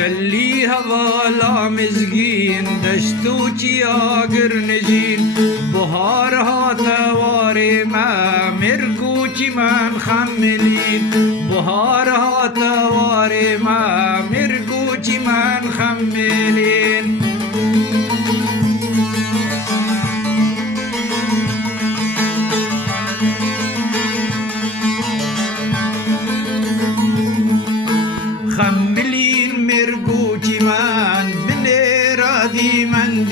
قال لي هوالا مزگین دشتو چیا گرنجین بهارها تواری ما مرگو چی من خملین بهارها تواری ما مرگو چی من خملین خملين مرقوتي من بنيرة ديمن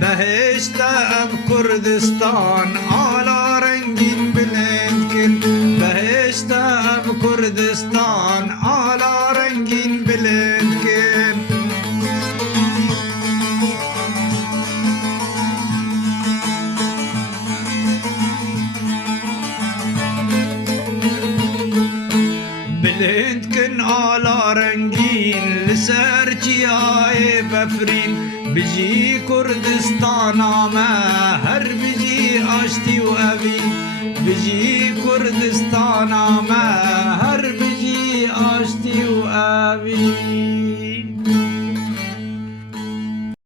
بهشت اب كردستان على رنگين بلندكن بهشت اب كردستان على رنگين بلندكن بلندكن على رنگين لسرچي آئے بفرين بجي كردستان ما هر بجي آشتي و أبين بجي كردستان ما هر بجي آشتي و أبين